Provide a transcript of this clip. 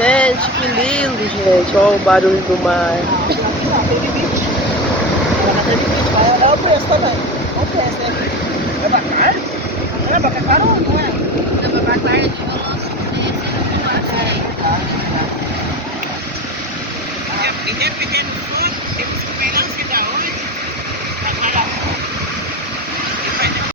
Gente, que lindo, gente. Olha o barulho do mar. Olha o preço também. Olha o preço, né?